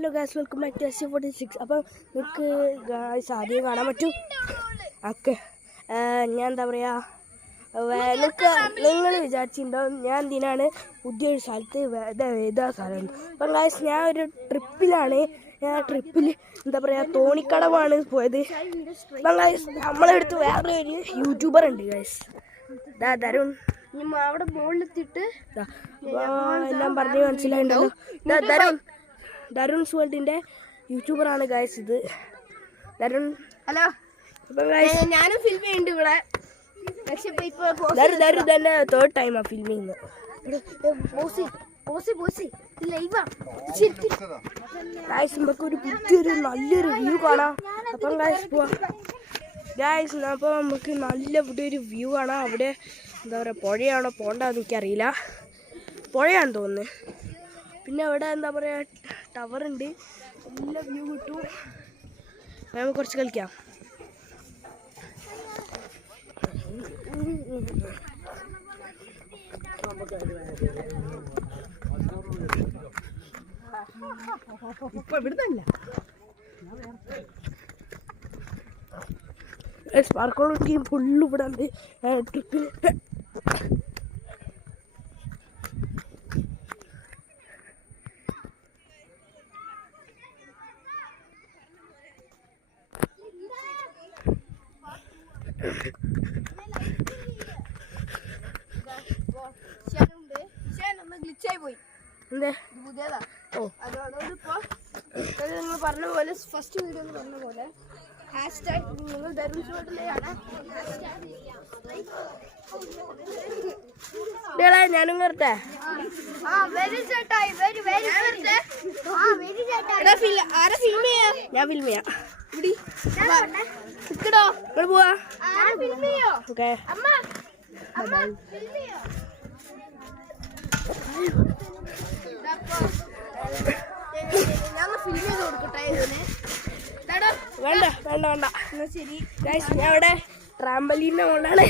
Hello guys, welcome back to SC46. അപ്പം നിങ്ങൾക്ക് guys ആദ്യം കാണാൻ പറ്റും. ഓക്കെ, ഞാൻ എന്താ പറയുക, നിങ്ങൾ വിചാരിച്ചിട്ടുണ്ടാവും ഞാൻ എന്തിനാണ് പുതിയൊരു സ്ഥലത്ത് ഏതാ സ്ഥലം. അപ്പം ഗൈസ് ഞാൻ ഒരു ട്രിപ്പിലാണ്. ഞാൻ ട്രിപ്പിൽ എന്താ പറയുക തോണിക്കടവാണ് പോയത്. അപ്പം ഗൈസ് നമ്മളെടുത്ത് വേറെ ഒരു യൂട്യൂബർ ഉണ്ട് ഗൈസ്, തരുൺ. അവിടെ മുകളിലെത്തിയിട്ട് എല്ലാം പറഞ്ഞ് മനസ്സിലായിട്ടുണ്ടല്ലോ. തരുൺസ് വേൾഡിന്റെ യൂട്യൂബറാണ് ഗൈസ് ഇത്. തരുൺ ഹലോ. ഞാനും ഫിലിം ചെയ്യുന്നുണ്ട് ഇവിടെ. തരു തന്നെ തേർഡ് ടൈമാ ഫിലിം ചെയ്യുന്നത്. നമുക്ക് ഒരു പുതിയൊരു നല്ലൊരു വ്യൂ കാണാം. അപ്പം ഗൈസ് പോവാം ഗൈസ്. അപ്പോൾ നമുക്ക് നല്ല പുതിയൊരു വ്യൂ കാണാം. അവിടെ എന്താ പറയുക പുഴയാണോ പോണ്ടെന്ന് എനിക്കറിയില്ല, പുഴയാണെന്ന് തോന്നുന്നു. പിന്നെ അവിടെ എന്താ പറയുക ടവറുണ്ട്, നല്ല വ്യൂ കിട്ടും. നമുക്ക് കുറച്ച് കളിക്കാം. ഇപ്പൊ ഇവിടുന്നല്ല സ്പാർക്കോളും ടീം ഫുള്ള് ഇവിടെ ഉണ്ട് ട്രിപ്പിൽ. നിങ്ങൾ പറഞ്ഞ പോലെ ഫസ്റ്റ് വീഡിയോ പറഞ്ഞ പോലെ #, നിങ്ങൾ ഞാനും വരട്ടെ. ഞാൻ ഫിലിം ചെയ്യാം. പോവാ. ഓക്കെ, വേണ്ട വേണ്ട വേണ്ട. ശരി ഗൈസ്, ഞാൻ അവിടെ ട്രാമ്പലീൻ്റെ മുകളിലാണ്.